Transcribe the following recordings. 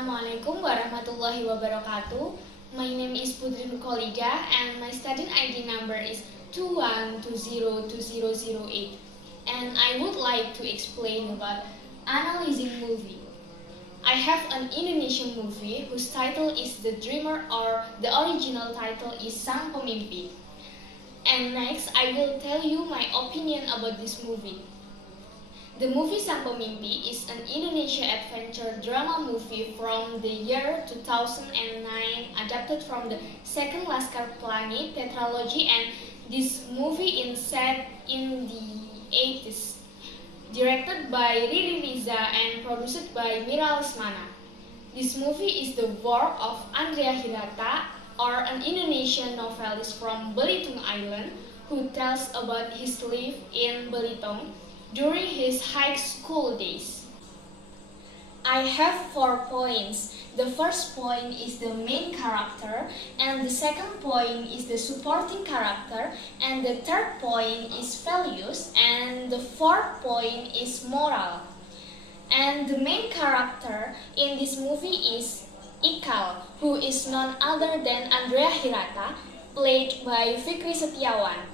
Assalamualaikum warahmatullahi wabarakatuh. My name is Putri NurKholidah and my student ID number is 21202008. And I would like to explain about analyzing movie. I have an Indonesian movie whose title is The Dreamer, or the original title is Sang Pemimpi. And next I will tell you my opinion about this movie. The movie Sang Pemimpi is an Indonesian adventure drama movie from the year 2009, adapted from the second Laskar Pelangi tetralogy, and this movie is set in the 80s. Directed by Riri Riza and produced by Mira Lesmana. This movie is the work of Andrea Hirata, or an Indonesian novelist from Belitung Island, who tells about his life in Belitung during his high school days. I have 4 points. The first point is the main character, and the second point is the supporting character, and the third point is values, and the fourth point is moral. And the main character in this movie is Ikal, who is none other than Andrea Hirata, played by Fikri Setiawan.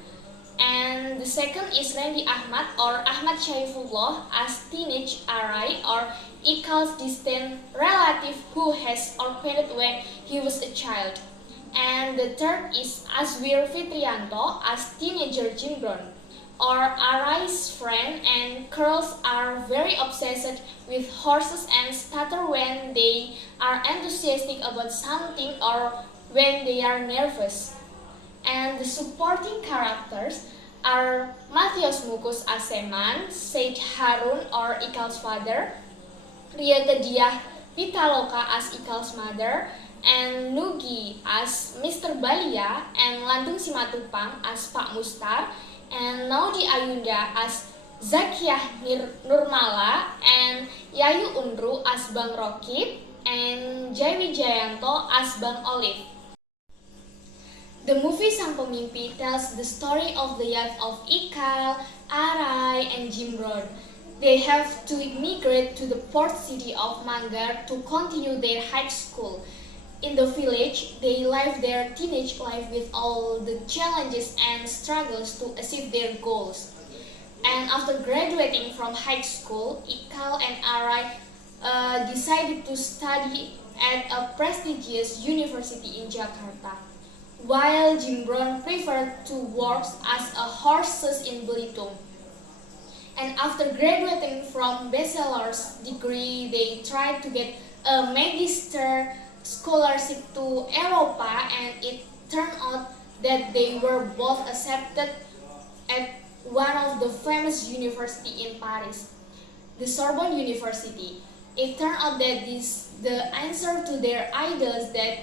And the second is Randy Ahmad, or Ahmad Syaifullah, as teenage Arai, or Ikal's distant relative who has orphaned when he was a child. And the third is Azwir Fitrianto as teenager Jimbron, or Arai's friend, and girls are very obsessed with horses and stutter when they are enthusiastic about something or when they are nervous. And the supporting characters are Matthias Mukus as Seman, Said Harun or Ikal's father, Riata Diah Pitaloka as Ikal's mother, and Nugi as Mr. Balia, and Lantung Simatupang as Pak Mustar, and Naudi Ayunda as Zakiah Nurmala, and Yayu Unru as Bang Rokib, and Jawi Jayanto as Bang Olive. The movie Sang Pemimpi tells the story of the life of Ikal, Arai, and Jimbron. They have to immigrate to the port city of Manggar to continue their high school. In the village, they live their teenage life with all the challenges and struggles to achieve their goals. And after graduating from high school, Ikal and Arai decided to study at a prestigious university in Jakarta, while Jimbron preferred to work as a horses in Belitung. And after graduating from bachelor's degree, they tried to get a magister scholarship to Europa, and it turned out that they were both accepted at one of the famous university in Paris, the Sorbonne University. It turned out that this the answer to their ideals that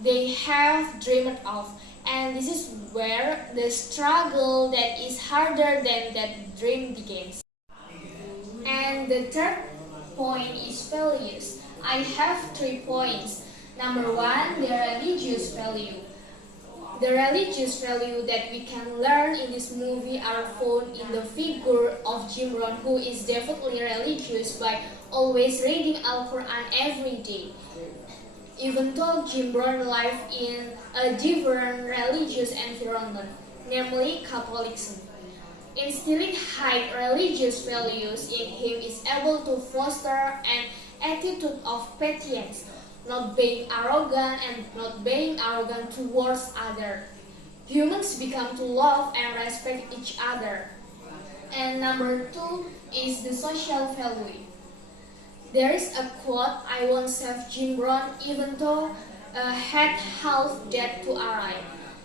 they have dreamed of, and this is where the struggle that is harder than that dream begins. And the third point is values. I have 3 points. Number 1, the religious value. The religious value that we can learn in this movie are found in the figure of Jimbron, who is devoutly religious by always reading Al-Quran every day. Even though Jimbron lives in a different religious environment, namely Catholicism, instilling high religious values in him is able to foster an attitude of patience, not being arrogant towards others. Humans become to love and respect each other. And number 2 is the social value. There is a quote, "I won't save Jimbron even though had half dead to Arai."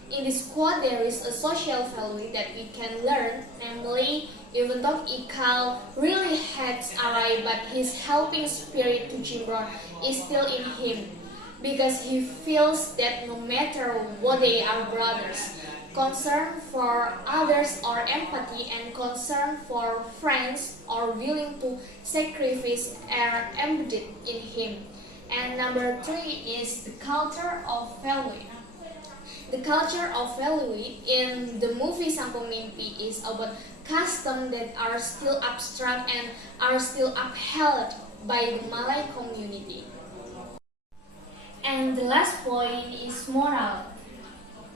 In this quote, there is a social value that we can learn, namely, even though Ikal really hates Arai, but his helping spirit to Jimbron is still in him, because he feels that no matter what, they are brothers. Concern for others or empathy and concern for friends or willing to sacrifice are embedded in him. And number 3 is the culture of value. The culture of value in the movie Sang Pemimpi is about customs that are still abstract and are still upheld by the Malay community. And the last point is moral.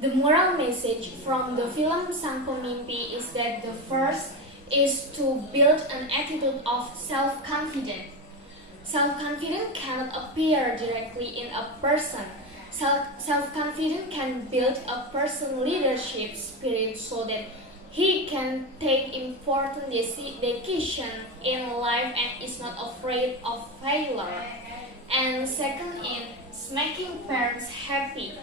The moral message from the film Sang Pemimpi is that the first is to build an attitude of self-confidence. Self-confidence cannot appear directly in a person. Self-confidence can build a person's leadership spirit so that he can take important decisions in life and is not afraid of failure. And second is making parents happy.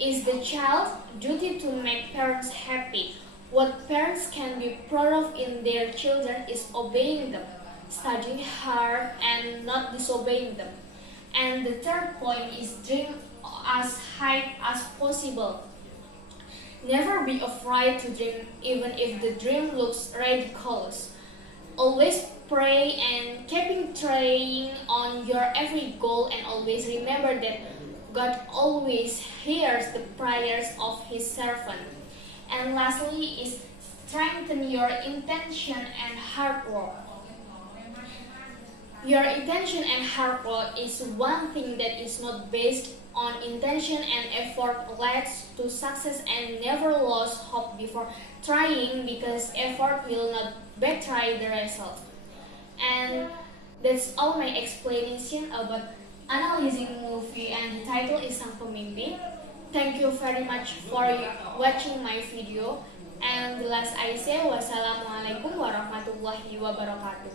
Is the child's duty to make parents happy. What parents can be proud of in their children is obeying them, studying hard, and not disobeying them. And the third point is dream as high as possible. Never be afraid to dream even if the dream looks ridiculous. Always pray and keeping trying on your every goal, and always remember that God always hears the prayers of His servant. And lastly is strengthen your intention and hard work. Your intention and hard work is one thing that is not based on intention and effort leads to success, and never lose hope before trying, because effort will not betray the result. And that's all my explanation about analyzing movie, and the title is Sang Pemimpi. Thank you very much for watching my video, and the last I say wassalamualaikum warahmatullahi wabarakatuh.